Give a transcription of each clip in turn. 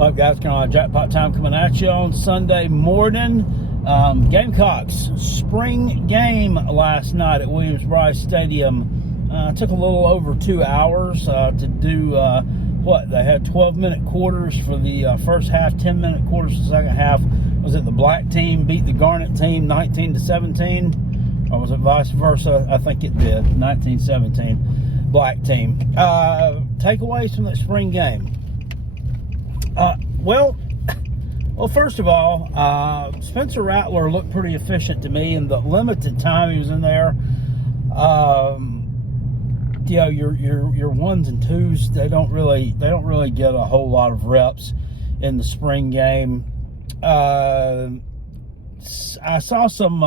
Up, guys? Carolina Jackpot time coming at you on Sunday morning. Gamecocks spring game last night at Williams-Brice Stadium. Took a little over 2 hours to do they had 12-minute quarters for the first half, 10-minute quarters for the second half. Was it the black team beat the garnet team 19-17? Or was it vice versa? I think it did. 19-17, black team. Takeaways from that spring game. Well, first of all, Spencer Rattler looked pretty efficient to me in the limited time he was in there. Your ones and twos, they don't really get a whole lot of reps in the spring game. I saw some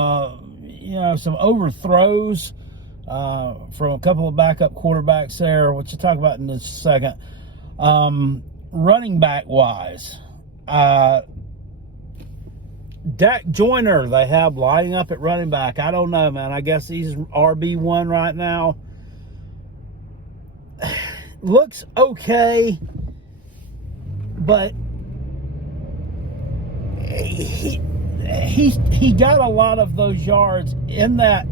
overthrows from a couple of backup quarterbacks there, which I'll talk about in just a second. Running back wise, Dak Joyner they have lining up at running back. I don't know, man. I guess he's RB1 right now. Looks okay, but he got a lot of those yards in that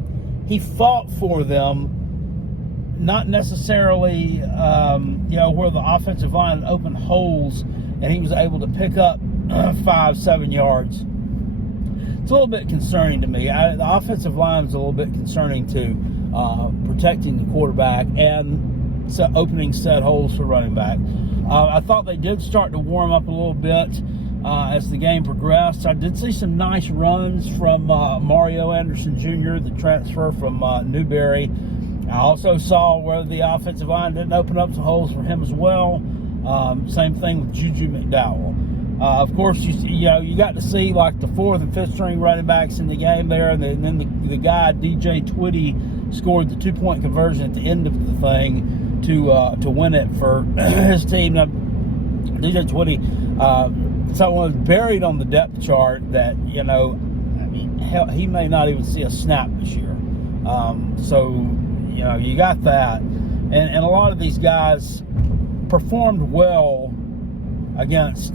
he fought for them. Not necessarily, where the offensive line opened holes and he was able to pick up 5-7 yards. It's a little bit concerning to me. The offensive line is a little bit concerning too, protecting the quarterback and opening set holes for running back. I thought they did start to warm up a little bit as the game progressed. I did see some nice runs from Mario Anderson Jr., the transfer from Newberry. I also saw where the offensive line didn't open up some holes for him as well. Same thing with Juju McDowell. Of course, you got to see like the fourth and fifth string running backs in the game there, and then the guy DJ Twitty scored the 2-point conversion at the end of the thing to win it for his team. Now, DJ Twitty, someone was buried on the depth chart that hell, he may not even see a snap this year. You got that. And a lot of these guys performed well against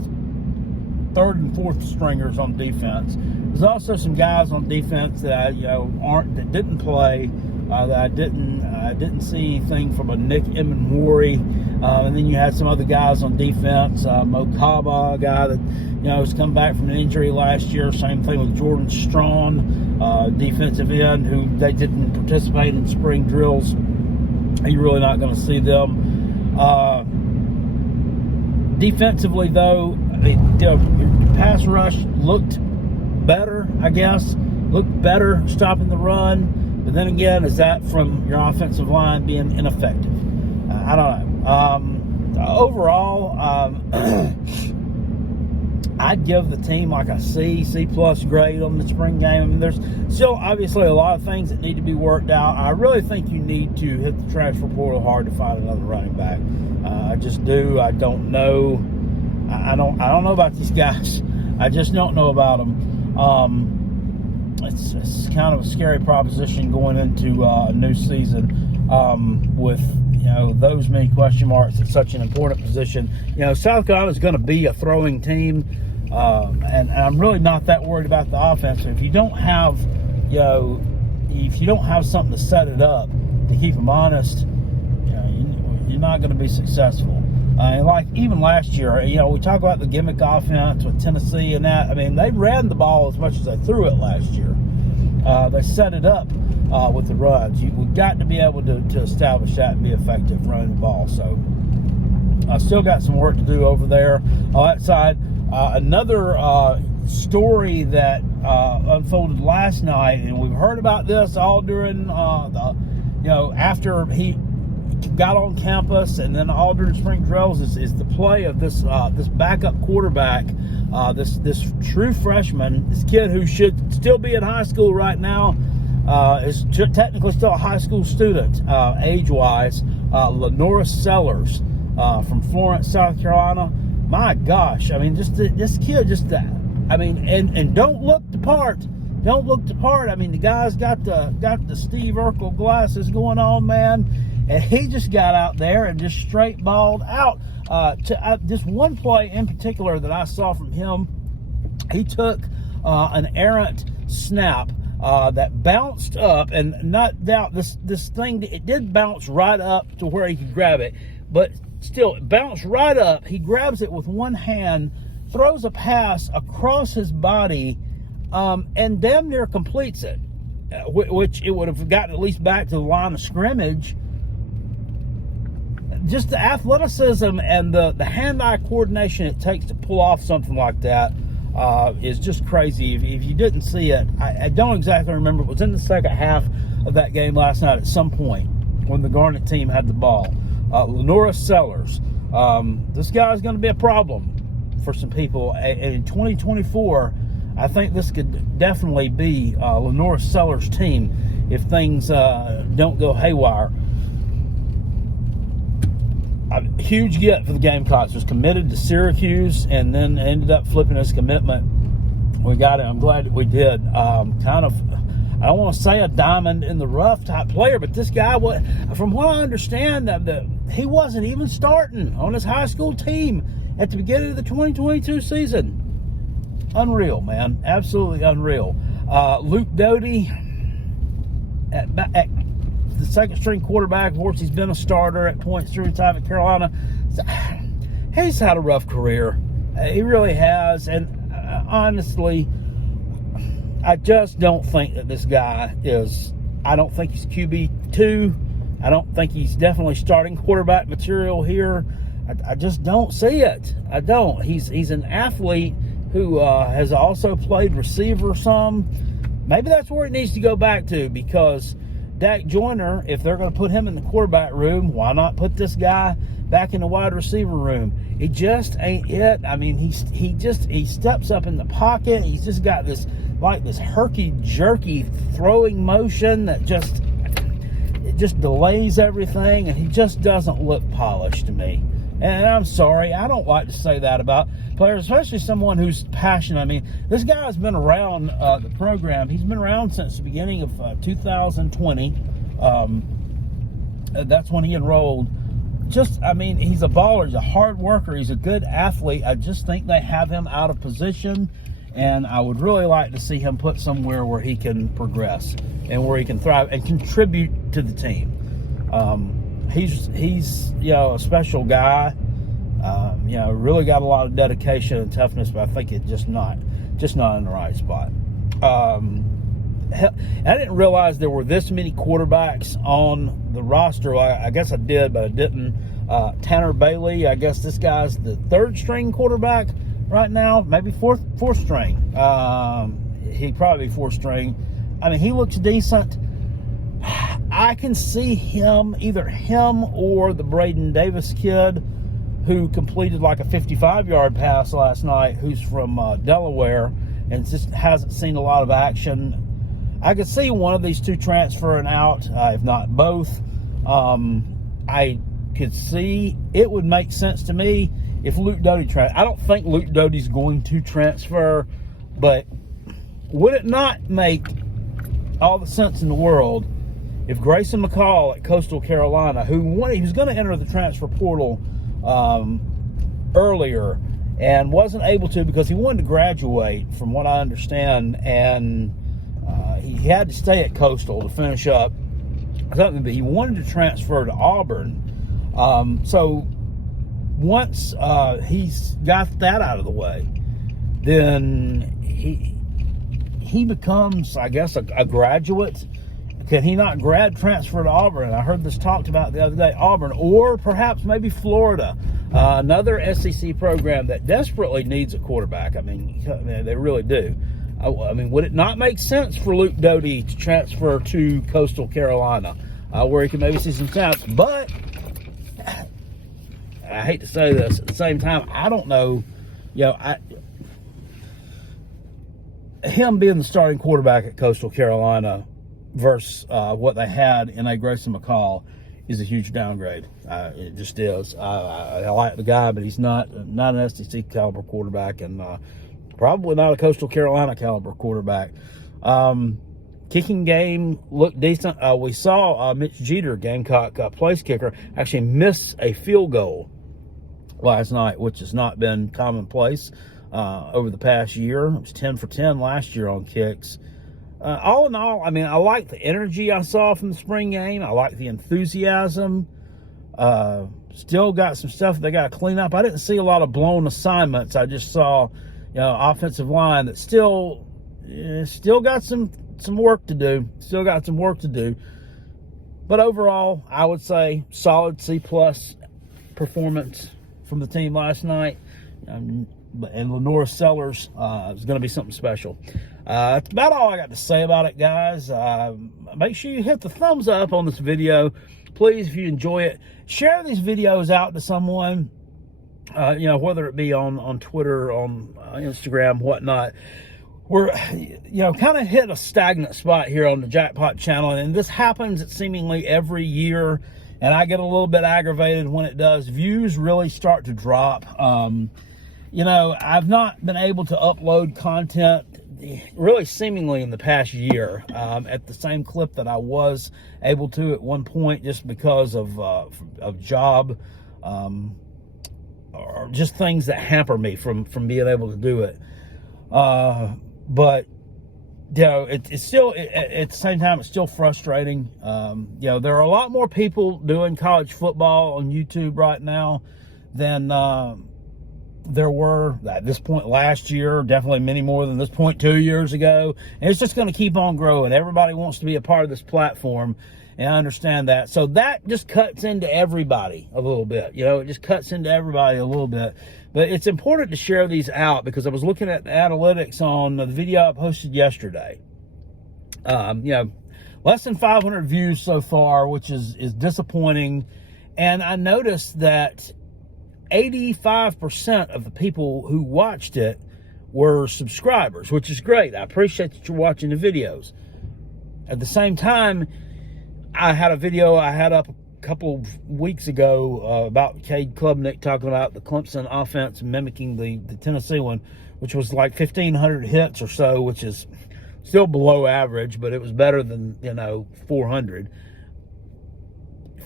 third and fourth stringers on defense. There's also some guys on defense that that didn't play, that I didn't see anything from a Nick Emenwari. And then you had some other guys on defense, Mo Kaba, a guy that has come back from an injury last year. Same thing with Jordan Strawn, defensive end, who they didn't participate in spring drills. You're really not going to see them. Defensively, though, your pass rush looked better, I guess. Looked better stopping the run. But then again, is that from your offensive line being ineffective? I don't know. Overall, I'd give the team like a C+ grade on the spring game. I mean, there's still obviously a lot of things that need to be worked out. I really think you need to hit the transfer portal hard to find another running back. I just do. I don't know. I don't know about these guys. I just don't know about them. It's kind of a scary proposition going into a new season with those many question marks at such an important position. South Carolina is going to be a throwing team, and I'm really not that worried about the offense. If you don't have something to set it up to keep them honest, you're not going to be successful. Like even last year, we talk about the gimmick offense with Tennessee and that. I mean, they ran the ball as much as they threw it last year. They set it up with the runs. We've got to be able to establish that and be effective running the ball. So I still got some work to do over there on that side. Another story that unfolded last night, and we've heard about this all during after he got on campus and then all during spring drills, is the play of this backup quarterback, this true freshman, this kid who should still be in high school right now, is technically still a high school student age-wise, Lenora Sellers from Florence, South Carolina. My gosh, I mean, this kid, and don't look the part. Don't look the part. I mean, the guy's got the Steve Urkel glasses going on, man. and he just got out there and just straight balled out. This one play in particular that I saw from him, he took an errant snap that bounced up, and not doubt this thing, it did bounce right up to where he could grab it, but still, it bounced right up. He grabs it with one hand, throws a pass across his body, and damn near completes it, which it would have gotten at least back to the line of scrimmage. Just the athleticism and the hand-eye coordination it takes to pull off something like that is just crazy. If you didn't see it, I don't exactly remember. It was in the second half of that game last night at some point when the Garnet team had the ball. Lenora Sellers. This guy is going to be a problem for some people. And in 2024, I think this could definitely be Lenora Sellers' team if things don't go haywire. A huge get for the Gamecocks. Was committed to Syracuse and then ended up flipping his commitment. We got him. I'm glad that we did. Kind of, I don't want to say a diamond in the rough type player, but this guy, from what I understand, he wasn't even starting on his high school team at the beginning of the 2022 season. Unreal, man. Absolutely unreal. Luke Doty at the second string quarterback. Of course, he's been a starter at points through time at Carolina. He's had a rough career. He really has. And honestly, I just don't think that this guy is, I don't think he's QB2. I don't think he's definitely starting quarterback material here. I just don't see it. I don't. He's an athlete who has also played receiver some. Maybe that's where it needs to go back to, because Dak Joyner, if they're going to put him in the quarterback room, why not put this guy back in the wide receiver room? It just ain't it. I mean, he steps up in the pocket. He's just got this herky-jerky throwing motion that just delays everything, and he just doesn't look polished to me. And I'm sorry, I don't like to say that about players, especially someone who's passionate. I mean, this guy has been around the program. He's been around since the beginning of 2020. That's when he enrolled. He's a baller. He's a hard worker. He's a good athlete. I just think they have him out of position, and I would really like to see him put somewhere where he can progress and where he can thrive and contribute to the team. He's a special guy. Really got a lot of dedication and toughness, but I think it's just not in the right spot. I didn't realize there were this many quarterbacks on the roster. I guess I did, but I didn't. Tanner Bailey, I guess this guy's the third string quarterback right now, maybe fourth string. He'd probably be fourth string. I mean, he looks decent. I can see either him or the Braden Davis kid who completed like a 55-yard pass last night, who's from Delaware and just hasn't seen a lot of action. I could see one of these two transferring out, if not both. I could see it would make sense to me if Luke Doty I don't think Luke Doty's going to transfer, but would it not make all the sense in the world if Grayson McCall at Coastal Carolina, he was going to enter the transfer portal earlier and wasn't able to because he wanted to graduate, from what I understand, and he had to stay at Coastal to finish up something, but he wanted to transfer to Auburn. So once he's got that out of the way, then he becomes, I guess, a graduate. Can he not grad transfer to Auburn? I heard this talked about the other day. Auburn, or perhaps maybe Florida, another SEC program that desperately needs a quarterback. I mean, they really do. I mean, would it not make sense for Luke Doty to transfer to Coastal Carolina, where he can maybe see some snaps? But I hate to say this, at the same time, I don't know. Him being the starting quarterback at Coastal Carolina versus what they had in a Grayson McCall is a huge downgrade. It just is. I like the guy, but he's not an SEC caliber quarterback, and probably not a Coastal Carolina caliber quarterback. Kicking game looked decent. We saw Mitch Jeter, Gamecock place kicker, actually miss a field goal last night, which has not been commonplace over the past year. It was 10 for 10 last year on kicks. All in all, I mean, I like the energy I saw from the spring game. I like the enthusiasm. Still got some stuff they got to clean up. I didn't see a lot of blown assignments. I just saw, offensive line that still got some work to do. Still got some work to do. But overall, I would say solid C+ performance from the team last night. And Lenora Sellers is going to be something special. That's about all I got to say about it, guys. Make sure you hit the thumbs up on this video. Please, if you enjoy it, share these videos out to someone, whether it be on Twitter, on Instagram, whatnot. We're, kind of hit a stagnant spot here on the Jackpot channel, and this happens seemingly every year, and I get a little bit aggravated when it does. Views really start to drop. I've not been able to upload content really seemingly in the past year at the same clip that I was able to at one point, just because of job or just things that hamper me from being able to do it. But it's still, at the same time, it's still frustrating. There are a lot more people doing college football on YouTube right now than there were at this point last year, definitely many more than this point 2 years ago. And it's just going to keep on growing. Everybody wants to be a part of this platform, and I understand that. So that just cuts into everybody a little bit. It just cuts into everybody a little bit. But it's important to share these out, because I was looking at the analytics on the video I posted yesterday. Less than 500 views so far, which is disappointing. And I noticed that 85% of the people who watched it were subscribers, which is great. I appreciate that you're watching the videos. At the same time, I had a video I had up a couple of weeks ago about Cade Klubnik talking about the Clemson offense mimicking the Tennessee one, which was like 1,500 hits or so, which is still below average, but it was better than 400.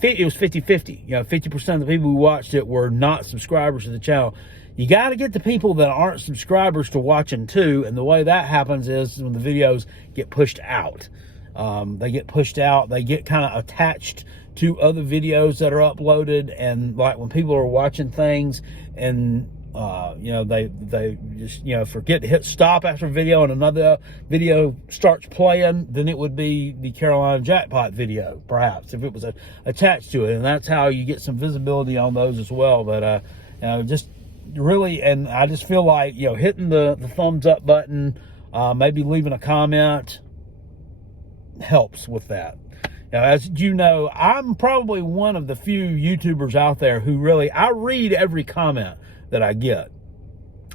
It was 50-50. 50% of the people who watched it were not subscribers to the channel. You got to get the people that aren't subscribers to watching too, and the way that happens is when the videos get pushed out. They get pushed out. They get kind of attached to other videos that are uploaded, and like when people are watching things and they just forget to hit stop after a video and another video starts playing, then it would be the Carolina Jackpot video, perhaps, if it was attached to it, and that's how you get some visibility on those as well. But just really, and I just feel like hitting the thumbs up button, maybe leaving a comment helps with that. As you know, I'm probably one of the few YouTubers out there who I read every comment that I get.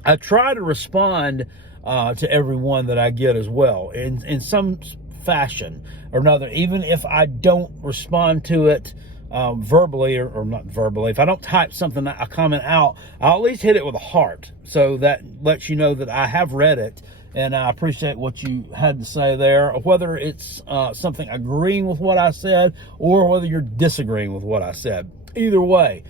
I try to respond to everyone that I get as well in some fashion or another, even if I don't respond to it verbally or not verbally. If I don't type a comment out, I'll at least hit it with a heart, so that lets you know that I have read it. And I appreciate what you had to say there, whether it's something agreeing with what I said or whether you're disagreeing with what I said. Either way,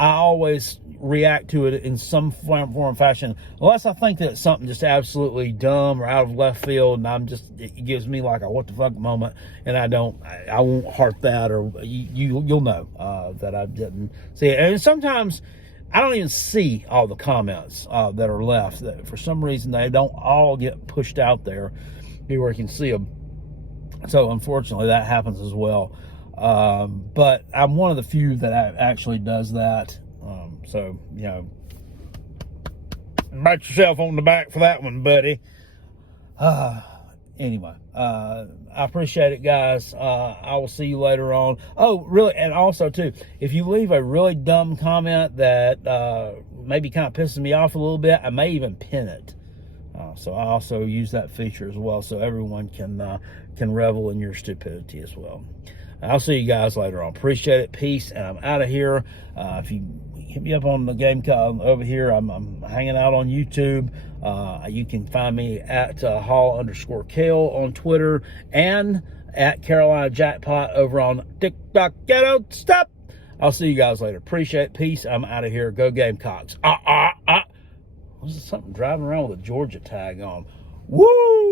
I always react to it in some form or fashion, unless I think that it's something just absolutely dumb or out of left field, and it gives me like a what the fuck moment, and I won't heart that, or you'll know that I didn't see it. And sometimes I don't even see all the comments that are left. That for some reason they don't all get pushed out there where you can see them. So unfortunately that happens as well. But I'm one of the few that actually does that. So, pat yourself on the back for that one, buddy. Anyway, I appreciate it, guys. I will see you later on. Oh, really, and also, too, if you leave a really dumb comment that maybe kind of pisses me off a little bit, I may even pin it. So I also use that feature as well, so everyone can revel in your stupidity as well. I'll see you guys later on. Appreciate it. Peace, and I'm out of here. If you hit me up on the Gamecock over here. I'm hanging out on YouTube. You can find me at Hall_Kale on Twitter and at Carolina Jackpot over on TikTok. Don't stop. I'll see you guys later. Appreciate it. Peace. I'm out of here. Go Gamecocks. Was it something driving around with a Georgia tag on? Woo!